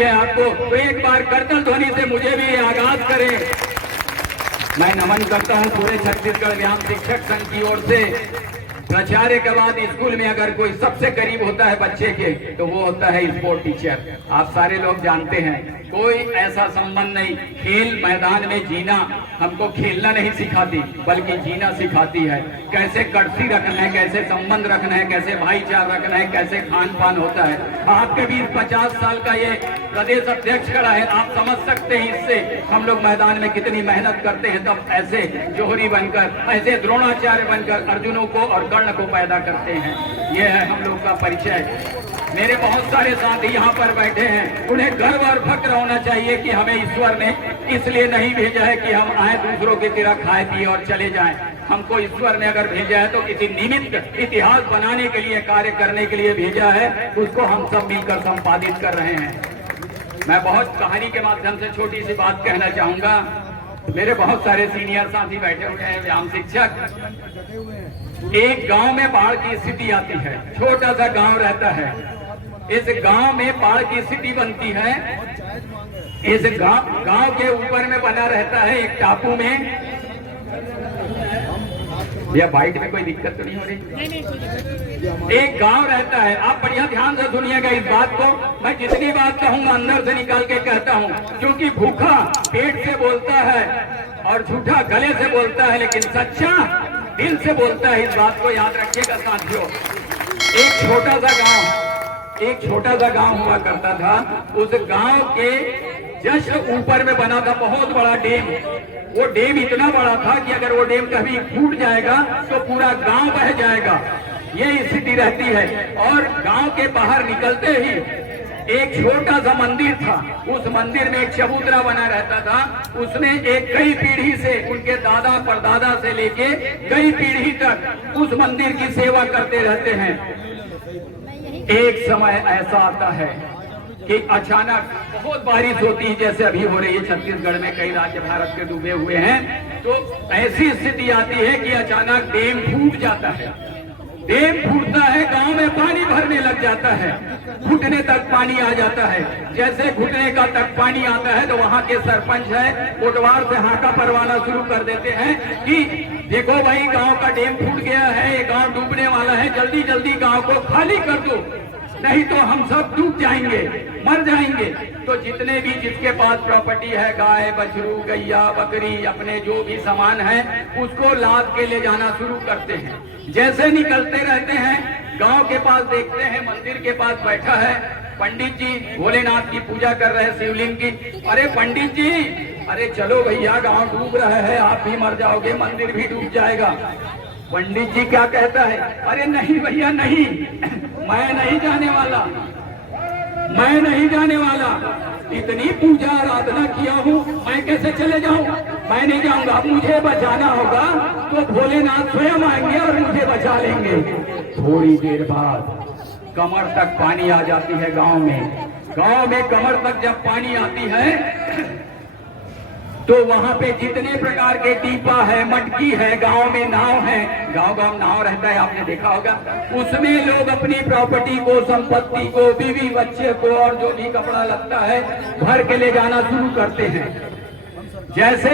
है आपको, तो एक बार करतल ध्वनि से मुझे भी आगाज करें। मैं नमन करता हूं पूरे छत्तीसगढ़ व्यायाम शिक्षक संघ की ओर से। प्राचार्य के बाद स्कूल में अगर कोई सबसे करीब होता है बच्चे के, तो वो होता है स्पोर्ट टीचर। आप सारे लोग जानते हैं, कोई ऐसा संबंध नहीं। खेल मैदान में जीना हमको खेलना नहीं सिखाती, बल्कि जीना सिखाती है। कैसे कड़सी रखना है, कैसे संबंध रखना है, कैसे भाईचारा रखना है, कैसे खान पान होता है। आपके बीच 50 साल का ये प्रदेश अध्यक्ष खड़ा है, आप समझ सकते हैं इससे हम लोग मैदान में कितनी मेहनत करते हैं। तब ऐसे जोहरी बनकर, ऐसे द्रोणाचार्य बनकर अर्जुनों को और कर्ण को पैदा करते हैं। ये है हम लोग का परिचय। मेरे बहुत सारे साथी यहाँ पर बैठे हैं, उन्हें गर्व और फक्र होना चाहिए कि हमें ईश्वर ने इसलिए नहीं भेजा है कि हम आए दूसरों की तरह खाए पिए और चले जाएं। हमको ईश्वर ने अगर भेजा है तो किसी निमित्त इतिहास बनाने के लिए, कार्य करने के लिए भेजा है। उसको हम सब मिलकर संपादित कर रहे हैं। मैं बहुत कहानी के माध्यम से छोटी सी बात कहना चाहूंगा। मेरे बहुत सारे सीनियर साथी बैठे हुए हैं, व्यायाम शिक्षक। एक गांव में बाढ़ की स्थिति आती है, छोटा सा गांव रहता है। इस गांव में बाढ़ की स्थिति बनती है। इस गांव के ऊपर में बना रहता है एक टापू में। या बाइट में कोई दिक्कत तो नहीं हो रही? एक गांव रहता है। आप बढ़िया ध्यान से सुनिएगा इस बात को। मैं जितनी बात कहूंगा अंदर से निकाल के कहता हूं, क्योंकि भूखा पेट से बोलता है और झूठा गले से बोलता है, लेकिन सच्चा दिल से बोलता है। इस बात को याद रखिएगा साथियों। एक छोटा सा गांव हुआ करता था। उस गांव के जस्ट ऊपर में बना था बहुत बड़ा डैम। वो डैम इतना बड़ा था कि अगर वो डैम कभी फूट जाएगा तो पूरा गांव बह जाएगा। ये स्थिति रहती है। और गांव के बाहर निकलते ही एक छोटा सा मंदिर था। उस मंदिर में एक चबूतरा बना रहता था। उसमें एक कई पीढ़ी से, उनके दादा परदादा से लेके कई पीढ़ी तक उस मंदिर की सेवा करते रहते हैं। एक समय ऐसा आता है कि अचानक बहुत बारिश होती है, जैसे अभी हो रही है छत्तीसगढ़ में, कई राज्य भारत के डूबे हुए हैं। तो ऐसी स्थिति आती है कि अचानक डैम फूट जाता है। डैम फूटता है, गांव में पानी भरने लग जाता है, घुटने तक पानी आ जाता है। जैसे घुटने का तक पानी आता है तो वहां के सरपंच है, कोटवार से हाका परवाना शुरू कर देते हैं कि देखो भाई, गांव का डैम फूट गया है, ये गांव डूबने वाला है, जल्दी जल्दी गांव को खाली कर दो, नहीं तो हम सब डूब जाएंगे, मर जाएंगे। तो जितने भी जिसके पास प्रॉपर्टी है, गाय बछरू गैया बकरी, अपने जो भी सामान है, उसको लाद के ले जाना शुरू करते हैं। जैसे निकलते रहते हैं, गांव के पास देखते हैं मंदिर के पास बैठा है पंडित जी, भोलेनाथ की पूजा कर रहे हैं, शिवलिंग की। अरे पंडित जी, अरे चलो भैया, गांव डूब रहा है, आप भी मर जाओगे, मंदिर भी डूब जाएगा। पंडित जी क्या कहता है? अरे नहीं भैया नहीं, मैं नहीं जाने वाला, मैं नहीं जाने वाला। इतनी पूजा आराधना किया हूँ, मैं कैसे चले जाऊँ? मैं नहीं जाऊंगा। मुझे बचाना होगा तो भोलेनाथ स्वयं आएंगे और मुझे बचा लेंगे। थोड़ी देर बाद कमर तक पानी आ जाती है गांव में कमर तक जब पानी आती है तो वहां पे जितने प्रकार के टीपा है, मटकी है, गांव में नाव है, गांव नाव रहता है, आपने देखा होगा। उसमें लोग अपनी प्रॉपर्टी को, संपत्ति को, बीवी बच्चे को और जो भी कपड़ा लगता है भर के ले जाना शुरू करते हैं। जैसे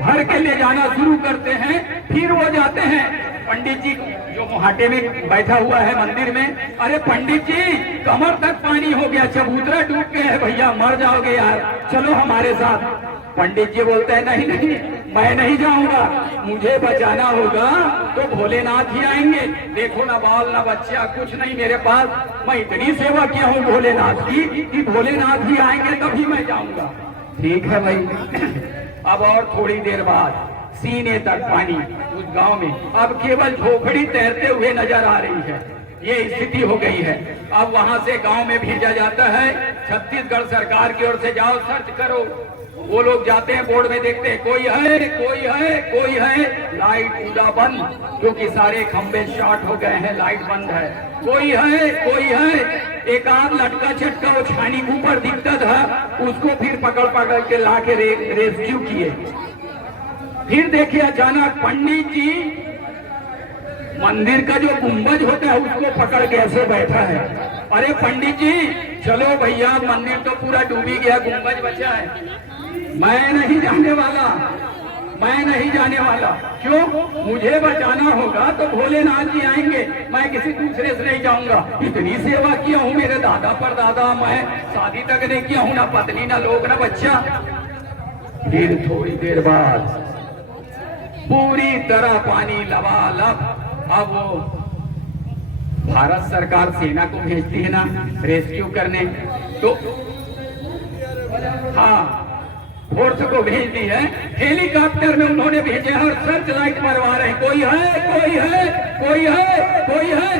भर के ले जाना शुरू करते हैं, फिर वो जाते हैं पंडित जी जो मुहाटे में बैठा हुआ है मंदिर में। अरे पंडित जी, कमर तक पानी हो गया, चबूतरा डूब गया है भैया, मर जाओगे यार, चलो हमारे साथ। पंडित जी बोलते हैं नहीं नहीं, मैं नहीं जाऊंगा, मुझे बचाना होगा तो भोलेनाथ ही आएंगे। देखो ना बाल ना बच्चा, कुछ नहीं मेरे पास, मैं इतनी सेवा किया हूँ भोलेनाथ की कि भोलेनाथ ही आएंगे तभी मैं जाऊंगा। ठीक है भाई। अब और थोड़ी देर बाद सीने तक पानी उस गांव में, अब केवल झोपड़ी तैरते हुए नजर आ रही है। ये स्थिति हो गई है। अब वहां से गांव में भेजा जाता है, छत्तीसगढ़ सरकार की ओर से जाओ सर्च करो। वो लोग जाते हैं, बोर्ड में देखते हैं कोई है कोई है कोई है, लाइट पूरा बंद, क्योंकि सारे खंभे शॉर्ट हो गए हैं, लाइट बंद है। कोई है कोई है, एक आध लटका छटका वो छानी के ऊपर दिखता था, उसको फिर पकड़ के ला के रेस्क्यू किए। फिर देखिए अचानक पंडित जी मंदिर का जो गुंबज होता है उसको पकड़ के ऐसे बैठा है। अरे पंडित जी, चलो भैया, मंदिर तो पूरा डूबी गया, गुंबज बचा है। मैं नहीं जाने वाला, मैं नहीं जाने वाला। क्यों? मुझे बचाना होगा तो भोलेनाथ जी आएंगे, मैं किसी दूसरे से नहीं जाऊंगा। इतनी सेवा किया हूँ, मेरे दादा पर दादा, मैं शादी तक नहीं किया हूँ, ना पत्नी ना लोग ना बच्चा। फिर थोड़ी देर बाद पूरी तरह पानी लबालब। अब वो भारत सरकार सेना को भेजती है ना रेस्क्यू करने, तो हाँ फोर्स को भेज दी है। हेलीकॉप्टर में उन्होंने भेजे हैं और सर्च लाइट मरवा रहे हैं। कोई है, कोई है, कोई है, कोई है।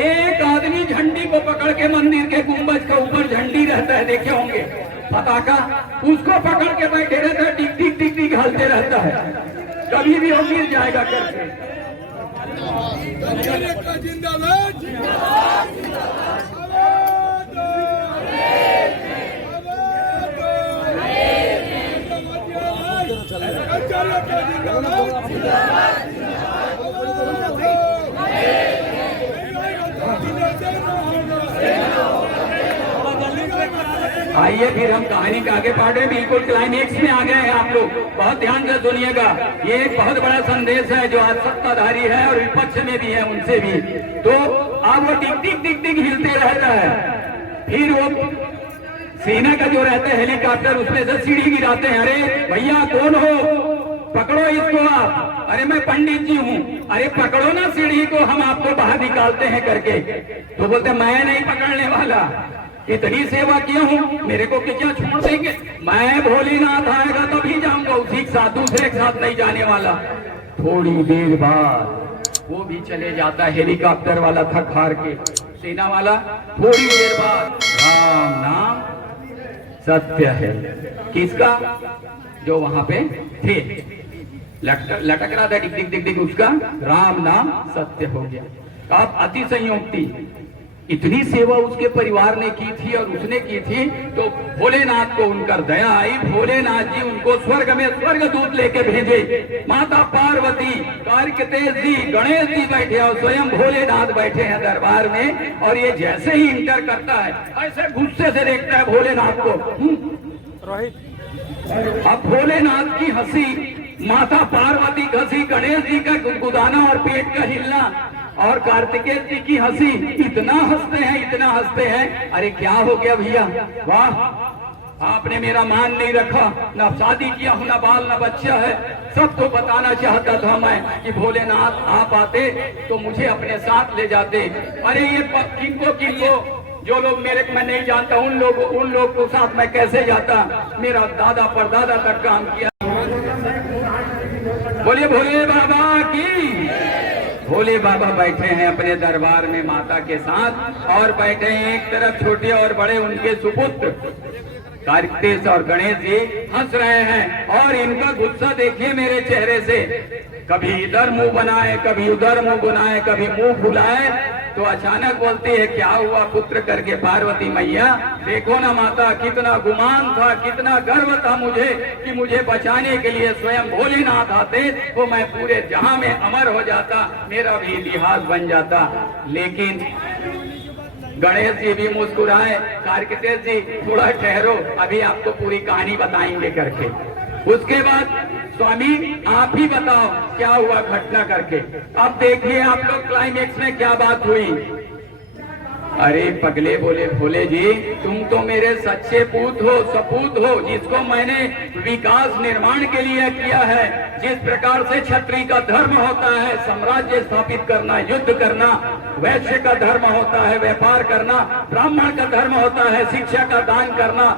एक आदमी झंडी को पकड़ के, मंदिर के गुंबज के ऊपर झंडी रहता है, देखे होंगे पताका, उसको पकड़ के बैठे रहता है, टिक टिक टिक टिक हलते रहता है, कभी भी वो गिर जाएगा करके। जिंदाबाद, आइए फिर हम कहानी के आगे पढ़ रहे हैं, बिल्कुल क्लाइमेक्स में आ गए हैं आप लोग। बहुत ध्यान से सुनिएगा, ये एक बहुत बड़ा संदेश है जो आज सत्ताधारी है और विपक्ष में भी है, उनसे भी। तो अब वो टिक टिक टिक टिक हिलते रहता है। फिर वो सेना का जो रहता है हेलीकॉप्टर, उसमें से सीढ़ी गिराते हैं। अरे भैया कौन हो, पकड़ो इसको आप। अरे मैं पंडित जी हूँ। अरे पकड़ो ना सीढ़ी को, हम आपको बाहर निकालते हैं करके। तो बोलते मैं नहीं पकड़ने वाला, इतनी सेवा किया हूँ, मेरे को क्या छोड़ देंगे? मैं भोलेनाथ आएगा तभी जाऊंगा, उसी के साथ, दूसरे के साथ नहीं जाने वाला। थोड़ी देर बाद वो भी चले जाता है, हेलीकॉप्टर वाला थक हार के, सेना वाला। थोड़ी देर बाद राम नाम सत्य है। किसका? जो वहां पे थे, लटक रहा था टिक टिक टिक टिक, उसका राम नाम सत्य हो गया। अब अति संयोक्ति, इतनी सेवा उसके परिवार ने की थी और उसने की थी, तो भोलेनाथ को उनकर दया आई। भोलेनाथ जी उनको स्वर्ग में स्वर्गदूत लेके भेजे। माता पार्वती, कार्तिकेय जी, गणेश जी बैठे और स्वयं भोलेनाथ बैठे हैं दरबार में। और ये जैसे ही इंटर करता है, ऐसे गुस्से से देखता है भोलेनाथ को। अब भोलेनाथ की हंसी, माता पार्वती की हंसी, गणेश जी का गुदगुदाना और पेट का हिलना, और कार्तिकेय जी की हंसी, इतना हंसते हैं, इतना हंसते हैं। अरे क्या हो गया भैया, वाह, आपने मेरा मान नहीं रखा, ना शादी किया हूं, ना बाल, ना बच्चा है। सब तो बताना चाहता था मैं कि भोलेनाथ आप आते तो मुझे अपने साथ ले जाते। अरे ये किनको किनको, जो लोग मेरे मैं नहीं जानता, उन लोग को साथ मैं कैसे जाता? मेरा दादा परदादा तक काम किया। बोलिए भोले बाबा की। भोले बाबा बैठे हैं अपने दरबार में माता के साथ, और बैठे हैं एक तरफ छोटे और बड़े उनके सुपुत्र कार्तिकेय और गणेश जी हंस रहे हैं। और इनका गुस्सा देखिए मेरे चेहरे से, कभी इधर मुंह बनाए, कभी उधर मुंह बनाए, कभी मुंह फुलाए। तो अचानक बोलती है क्या हुआ पुत्र करके पार्वती मैया, देखो ना माता, कितना गुमान था, कितना गर्व था मुझे कि मुझे बचाने के लिए स्वयं भोलेनाथ आते तो मैं पूरे जहां में अमर हो जाता, मेरा भी इतिहास बन जाता। लेकिन गणेश जी भी मुस्कुराए, कार्तिकेय जी थोड़ा ठहरो, अभी आपको पूरी कहानी बताएंगे करके। उसके बाद स्वामी आप ही बताओ क्या हुआ घटना करके। अब देखिए आप लोग क्लाइमेक्स में क्या बात हुई। अरे पगले बोले भोले जी, तुम तो मेरे सच्चे पूत हो, सपूत हो, जिसको मैंने विकास निर्माण के लिए किया है। जिस प्रकार से क्षत्रिय का धर्म होता है साम्राज्य स्थापित करना, युद्ध करना, वैश्य का धर्म होता है व्यापार करना, ब्राह्मण का धर्म होता है शिक्षा का दान करना,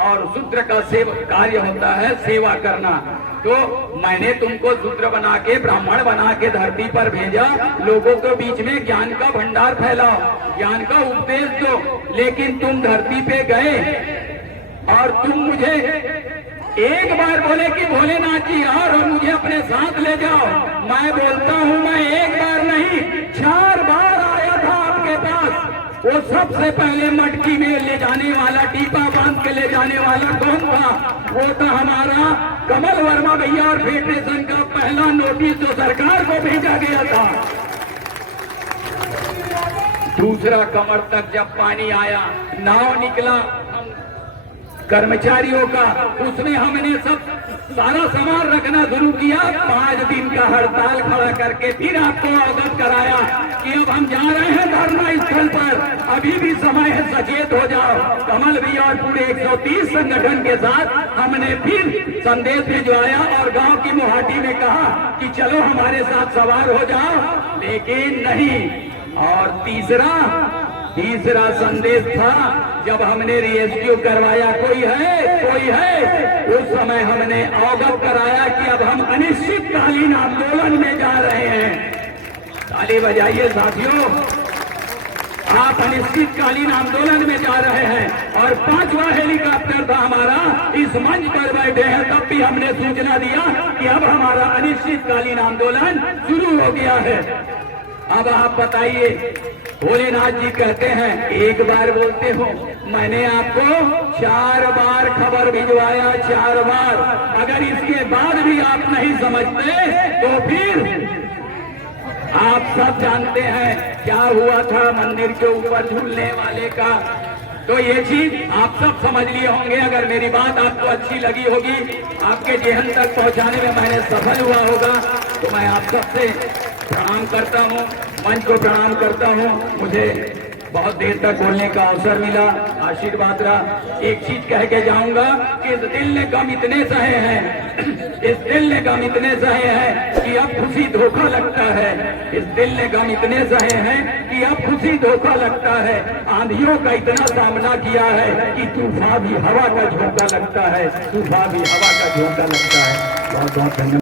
और शूद्र का कार्य होता है सेवा करना। तो मैंने तुमको शूद्र बना के, ब्राह्मण बना के धरती पर भेजा, लोगों के बीच में ज्ञान का भंडार फैलाओ, ज्ञान का उपदेश दो। लेकिन तुम धरती पे गए और तुम मुझे एक बार बोले कि भोलेनाथ जी आओ और मुझे अपने साथ ले जाओ। मैं बोलता हूँ मैं एक बार नहीं 4 बार आया था आपके पास। वो सबसे पहले मटकी में ले जाने वाला, टीपा बांध के ले जाने वाला कौन था? वो था हमारा कमल वर्मा भैया, और फेडरेशन का पहला नोटिस जो सरकार को भेजा गया था। दूसरा कमर तक जब पानी आया, नाव निकला कर्मचारियों का, उसमें हमने सब सारा सामान रखना शुरू किया। 5 दिन का हड़ताल खड़ा करके फिर आपको अवगत कराया कि अब हम जा रहे हैं धरना स्थल पर, अभी भी समय है, सचेत हो जाओ। कमल भी और पूरे 130 संगठन के साथ हमने फिर संदेश भिजवाया और गांव की मोहाटी में कहा कि चलो हमारे साथ सवार हो जाओ, लेकिन नहीं। और तीसरा संदेश था जब हमने रेस्क्यू करवाया, कोई है, उस समय हमने अवगत कराया कि अब हम अनिश्चितकालीन आंदोलन में जा रहे हैं। ताली बजाइए साथियों, आप अनिश्चितकालीन आंदोलन में जा रहे हैं। और 5वां हेलीकॉप्टर था हमारा, इस मंच पर बैठे हैं, तब भी हमने सूचना दिया कि अब हमारा अनिश्चितकालीन आंदोलन शुरू हो गया है। अब आप बताइए, भोलेनाथ जी कहते हैं, एक बार बोलते हो, मैंने आपको 4 बार खबर भिजवाया, 4 बार। अगर इसके बाद भी आप नहीं समझते तो फिर आप सब जानते हैं क्या हुआ था मंदिर के ऊपर झूलने वाले का। तो ये चीज आप सब समझ लिए होंगे। अगर मेरी बात आपको अच्छी लगी होगी, आपके जेहन तक पहुंचाने में मैंने सफल हुआ होगा, तो मैं आप सबसे प्रणाम करता हूँ, मंच को प्रणाम करता हूँ। मुझे बहुत देर तक बोलने का अवसर मिला, आशीर्वाद रहा। एक चीज कह के जाऊंगा कि इस दिल ने गम इतने सहे हैं, इस दिल ने गम इतने सहे हैं कि अब खुशी धोखा लगता है। इस दिल ने गम इतने सहे हैं कि अब खुशी धोखा लगता है। आंधियों का इतना सामना किया है कि तूफान भी हवा का झोंका लगता है, तूफान भी हवा का झोंका लगता है। बहुत बहुत धन्यवाद।